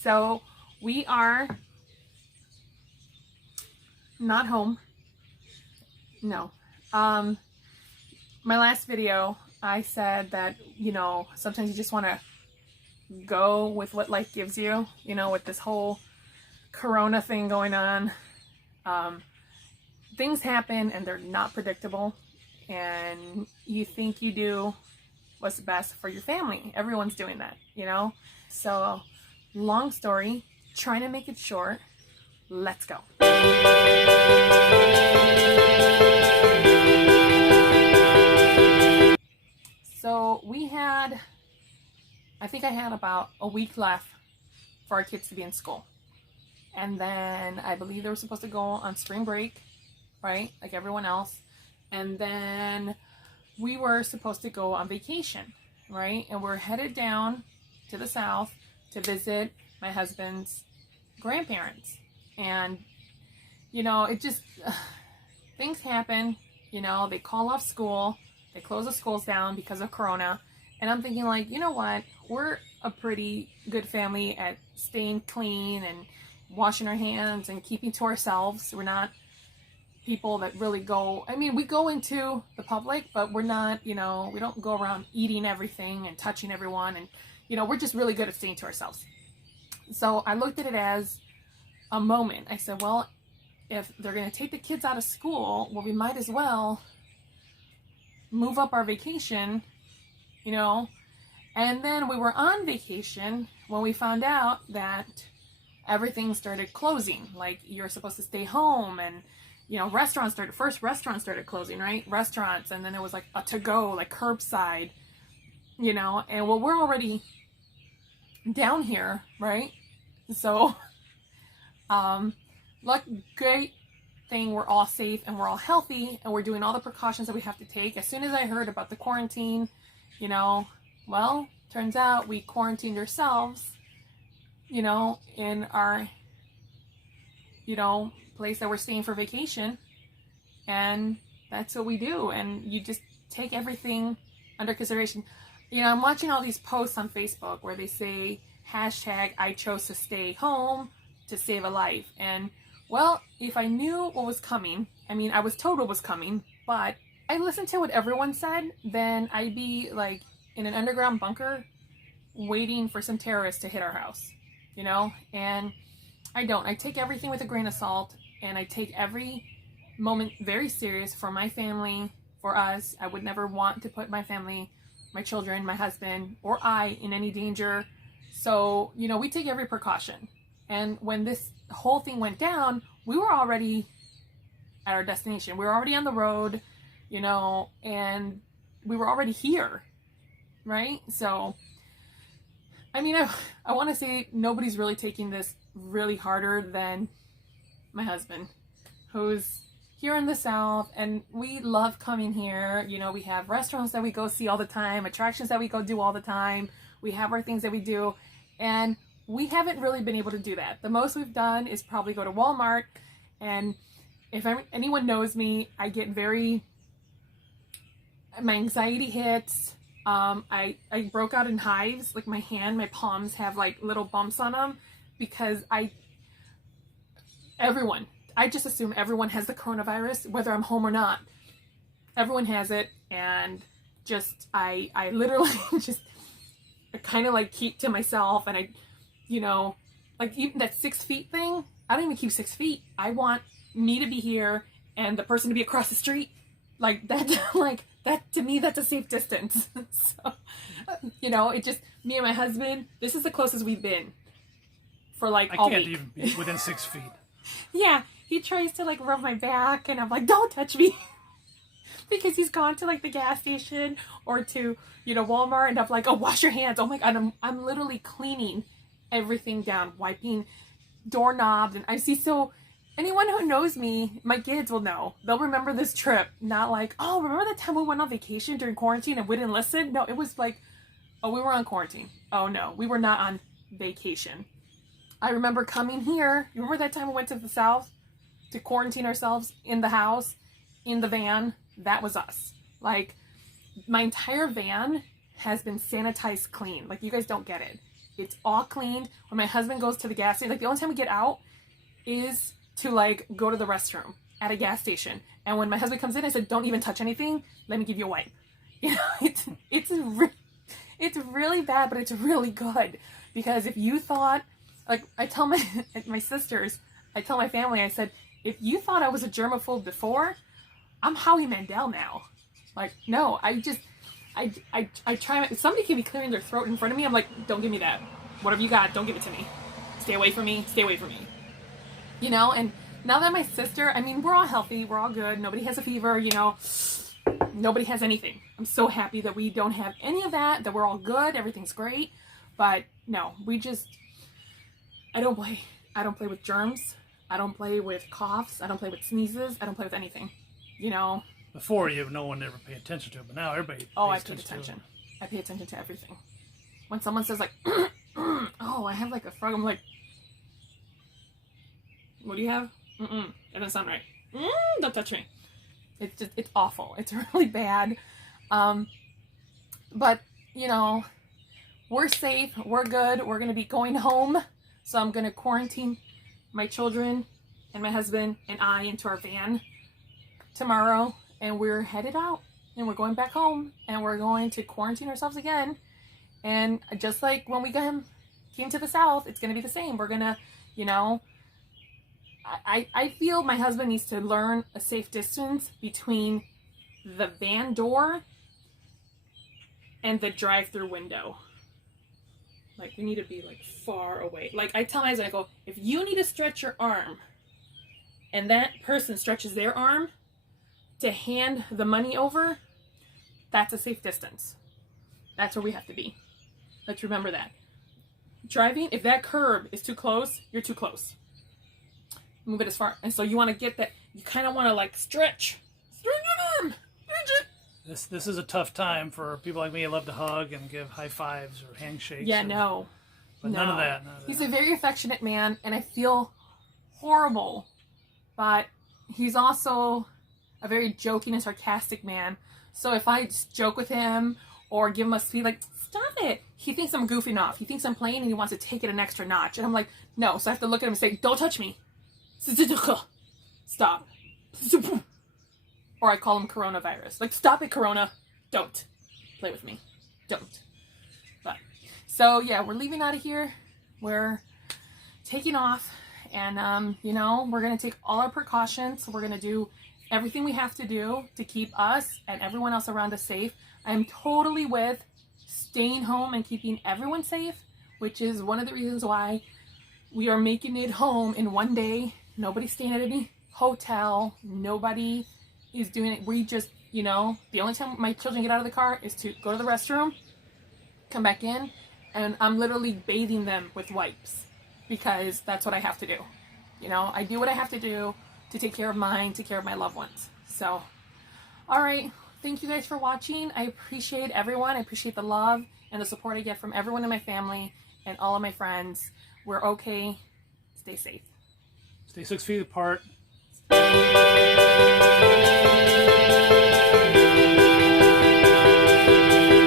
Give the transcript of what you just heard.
So we are not home. No. My last video, I said that, sometimes you just want to go with what life gives you, with this whole corona thing going on. Things happen and they're not predictable, and you think you do what's best for your family. Everyone's doing that, So, long story, trying to make it short, let's go. So I think I had about a week left for our kids to be in school. And then I believe they were supposed to go on spring break, right? Like everyone else. And then we were supposed to go on vacation, right? And we're headed down to the south to visit my husband's grandparents. And, it just, things happen, they call off school, they close the schools down because of Corona. And I'm thinking like, you know what? We're a pretty good family at staying clean and washing our hands and keeping to ourselves. We're not people that really go, we go into the public, but we're not, we don't go around eating everything and touching everyone. And, we're just really good at staying to ourselves. So I looked at it as a moment. I said, well, if they're going to take the kids out of school, well, we might as well move up our vacation, And then we were on vacation when we found out that everything started closing. Like, you're supposed to stay home, and, restaurants started closing, right? Restaurants, and then it was like a to-go, like curbside, and well, we're already down here, right? So, great thing, we're all safe and we're all healthy and we're doing all the precautions that we have to take. As soon as I heard about the quarantine, well, turns out we quarantined ourselves, in our, place that we're staying for vacation. And that's what we do. And you just take everything under consideration. I'm watching all these posts on Facebook where they say, hashtag, I chose to stay home to save a life. And well, if I knew what was coming, I was told what was coming, but I listened to what everyone said, then I'd be like in an underground bunker waiting for some terrorists to hit our house, and I don't. I take everything with a grain of salt, and I take every moment very serious for my family, for us. I would never want to put my family, my children, my husband, or I in any danger. So, we take every precaution. And when this whole thing went down, we were already at our destination. We were already on the road, and we were already here, right? So, I want to say nobody's really taking this really harder than my husband, who's here in the South, and we love coming here. We have restaurants that we go see all the time, attractions that we go do all the time. We have our things that we do, and we haven't really been able to do that. The most we've done is probably go to Walmart, and if anyone knows me, I get my anxiety hits. I broke out in hives, like my palms have like little bumps on them because I just assume everyone has the coronavirus, whether I'm home or not. Everyone has it, and I literally just kind of like keep to myself, and like even that 6 feet thing, I don't even keep 6 feet. I want me to be here and the person to be across the street. Like that, that to me, that's a safe distance. So, it just, me and my husband, this is the closest we've been for like all week. I can't even be within 6 feet. Yeah, he tries to like rub my back, and I'm like, don't touch me. Because he's gone to like the gas station or to, Walmart, and I'm like, oh, wash your hands. Oh my God, I'm literally cleaning everything down, wiping doorknobs. And anyone who knows me, my kids will know. They'll remember this trip. Not like, oh, remember that time we went on vacation during quarantine and we didn't listen? No, it was like, oh, we were on quarantine. Oh no, we were not on vacation. I remember coming here. You remember that time we went to the South to quarantine ourselves in the house, in the van? That was us. Like, my entire van has been sanitized clean. Like, you guys don't get it. It's all cleaned. When my husband goes to the gas station, like the only time we get out is to like go to the restroom at a gas station. And when my husband comes in, I said, don't even touch anything. Let me give you a wipe. You know, it's really bad, but it's really good. Because if you thought, like I tell my sisters, I tell my family, I said, if you thought I was a germaphobe before, I'm Howie Mandel now. Like, no, I try, somebody can be clearing their throat in front of me. I'm like, don't give me that. Whatever you got, don't give it to me. Stay away from me. Stay away from me. You know, and now that my sister, I mean, we're all healthy. We're all good. Nobody has a fever, you know. Nobody has anything. I'm so happy that we don't have any of that, that we're all good. Everything's great. But no, I don't play. I don't play with germs. I don't play with coughs. I don't play with sneezes. I don't play with anything. You know. Before, no one ever paid attention to it, but now everybody pays I pay attention. I pay attention to everything. When someone says like, oh, I have like a frog, I'm like, what do you have? That doesn't sound right. Don't touch me. It's awful. It's really bad. But, you know, we're safe. We're good. We're going to be going home. So I'm going to quarantine my children and my husband and I into our van tomorrow. And we're headed out. And we're going back home. And we're going to quarantine ourselves again. And just like when we came to the South, it's going to be the same. We're going to, you know, I feel my husband needs to learn a safe distance between the van door and the drive-through window. Like, we need to be, like, far away. Like, I tell my husband, I go, if you need to stretch your arm and that person stretches their arm to hand the money over, that's a safe distance. That's where we have to be. Let's remember that. Driving, if that curb is too close, you're too close. Move it as far. And so you want to get that, you kind of want to like stretch your arm. Stretch it. This is a tough time for people like me. I love to hug and give high fives or handshakes. Yeah, no. But none of that. He's a very affectionate man, and I feel horrible. But he's also a very joking and sarcastic man. So if I just joke with him or give him a speed, like, stop it. He thinks I'm goofing off. He thinks I'm playing and he wants to take it an extra notch. And I'm like, no. So I have to look at him and say, don't touch me. Stop. Or I call him coronavirus. Like, stop it, Corona. Don't play with me. Don't. But, so yeah, we're leaving out of here. We're taking off. And, you know, we're going to take all our precautions. We're going to do everything we have to do to keep us and everyone else around us safe. I'm totally with staying home and keeping everyone safe, which is one of the reasons why we are making it home in one day. Nobody's staying at any hotel. Nobody is doing it. We just, you know, the only time my children get out of the car is to go to the restroom, come back in, and I'm literally bathing them with wipes because that's what I have to do. You know, I do what I have to do to take care of mine, take care of my loved ones. So, all right. Thank you guys for watching. I appreciate everyone. I appreciate the love and the support I get from everyone in my family and all of my friends. We're okay. Stay safe. Stay 6 feet apart.